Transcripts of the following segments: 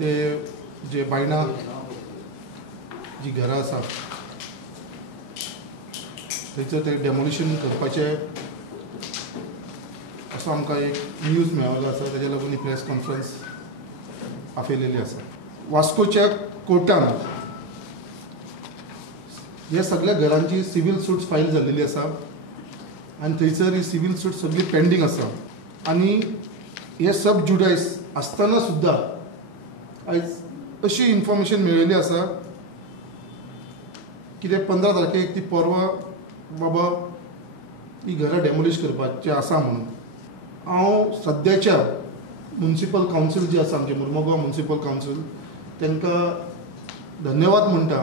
ते जे बायणां जी घरां आसा थंयसर ते डेमोलिशन करपाचें असो आमकां एक न्यूज मेळिल्लो आसा, ताज्या लागून ही प्रेस कॉन्फरन्स आपयलेली आसा. वास्कोच्या कोर्टान ह्या सगळ्या घरांची सिवील सूट फायल जाल्लेली आसा आनी थंयसर ही सिवील सूट सगळी पेंडींग आसा. आनी हे सब जुडायस आसतना सुद्दां आयज अशी इन्फॉर्मेशन मेळिल्ली आसा कितें 15 तारखेक ती परवा बाबा ही घरां डेमोलिश करपाचें आसा म्हणून. हांव सद्याच्या म्युनिसिपल कावन्सील जी आसा आमचे मुर्मुगांव म्युनिसिपल कावन्सील तांकां धन्यवाद म्हणटा,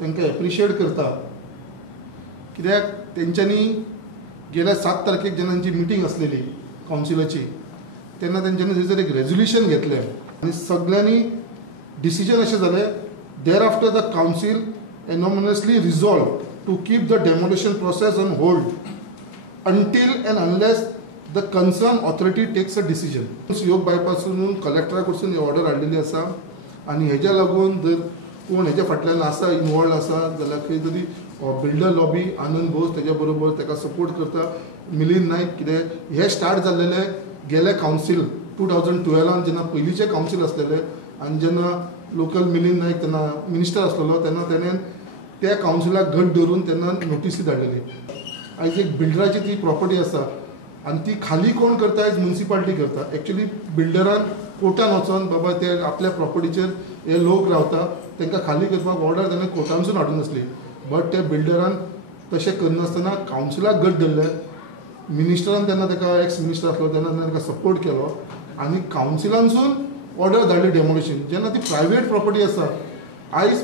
तांकां एप्रिशिएट करता, कित्याक तेंच्यांनी गेल्या 7 तारखेक जेन्ना तांची मिटींग आसलेली कावन्सिलाची तेन्ना तेंच्यांनी थंयसर एक रेजोल्युशन घेतलें आनी सगळ्यांनी डिसिजन अशें जालें thereafter the council unanimously resolved to keep the demolition process on hold until and unless the concerned authority takes a decision. योग बायपासून कलेक्टरा कडसून ही ऑर्डर हाडलेली आसा आनी हेज्या लागून जर कोण हेज्या फाटल्यान आसा इनवॉल्ड आसा जाल्यार खंय तरी बिल्डर लॉबी आनंद बोस तेज्या बरोबर ताका सपोर्ट करता, मिलिंद नायक, कितें हे स्टार्ट जाल्लेले गेले कावन्सील 2012 जेन्ना पयलींचे कावन्सील आसलेले आनी जेन्ना लोकल मिलिंद नायक तेन्ना मिनिस्टर आसलेलो तेन्ना तेणें त्या कावन्सिलाक घट धरून तेन्ना नोटीसी धाडलेली. आयज एक बिल्डराची ती प्रॉपर्टी आसा आनी ती खाली कोण करता, आयज म्युनिसिपालिटी करता. एक्चुली बिल्डरान कोर्टान वचोन बाबा ते आपल्या प्रॉपर्टीचेर हे लोक रावता तांकां खाली करपाक ऑर्डर ताणें कोर्टानसून हाडून आसली, बट त्या बिल्डरान तशें करनासतना कावन्सिलाक घट धरले. मिनिस्टरान तेन्ना ताका एक्स मिनिस्टर आसलो तेन्ना ताका सपोर्ट केलो आनी कावन्सिलानसून ऑर्डर धाडली डेमोलिशन. जेन्ना ती प्रायवेट प्रॉपर्टी आसा, आयज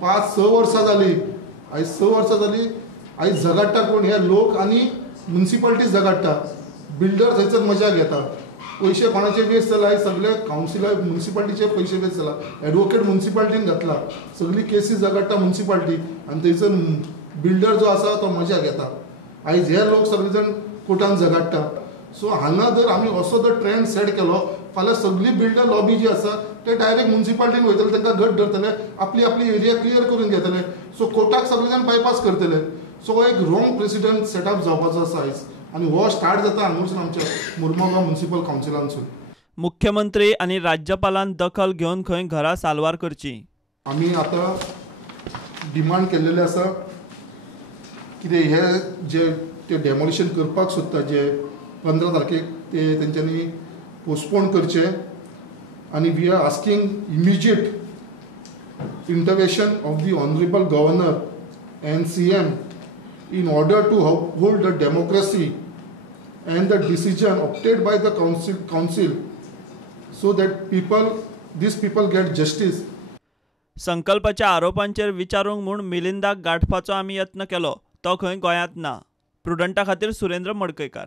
5-6 वर्सां जाली, आयज 6 वर्सां जाली, आयज झगडटा कोण हे लोक आनी म्युनिसिपालिटी झगडटा. बिल्डर थंयसर मजा घेता, पयशे कोणाचे वेस्ट जाला, आयज सगळे कावन्सिलर म्युनिसिपालिटीचे पयशे वेस्ट जाला, एडवोकेट म्युनिसिपालिटीन घातला, सगळी केसीस झगडटा म्युनिसिपालिटी आनी थंयसर बिल्डर जो आसा तो मजा घेता. आयज हे लोक सगळे जाण कोर्टान झगडटा. सो हांगा जर आमी असो जर ट्रेंड सेट केलो, फाल्यां सगळी बिल्डर लॉबी जी आसा ते डायरेक्ट म्युनिसिपालिटीन वयतले, तांकां घट धरतले, आपली आपली एरिया क्लियर करून घेतले. सो कोर्टाक सगळे जाण बायपास करतले. सो हो एक रॉंग प्रेसिडेंट सेटअप जावपाचो आसा आयज आनी हो स्टार्ट जाता हांगसून आमच्या मुर्मुगांव म्युनिसिपल कावन्सिलानसून. मुख्यमंत्री आनी राज्यपालान दखल घेवन खंय घरां साल्वार करची. आमी आतां डिमांड केल्लेले आसा कितें हे जे ते डेमोलिशन करपाक सोदता जे 15 तारखेक ते तेंच्यांनी पोस्टपोन करचे आनी we are asking immediate intervention of the honourable governor and CM in order to uphold the democracy and the decision opted by the council so that these people get justice. संकल्पाच्या आरोपांचेर विचारूंक म्हूण मिलिंदाक गाठपाचो आमी यत्न केलो, तो खंय गोंयांत ना. प्रुडंटा खातीर सुरेंद्र मडकयकार.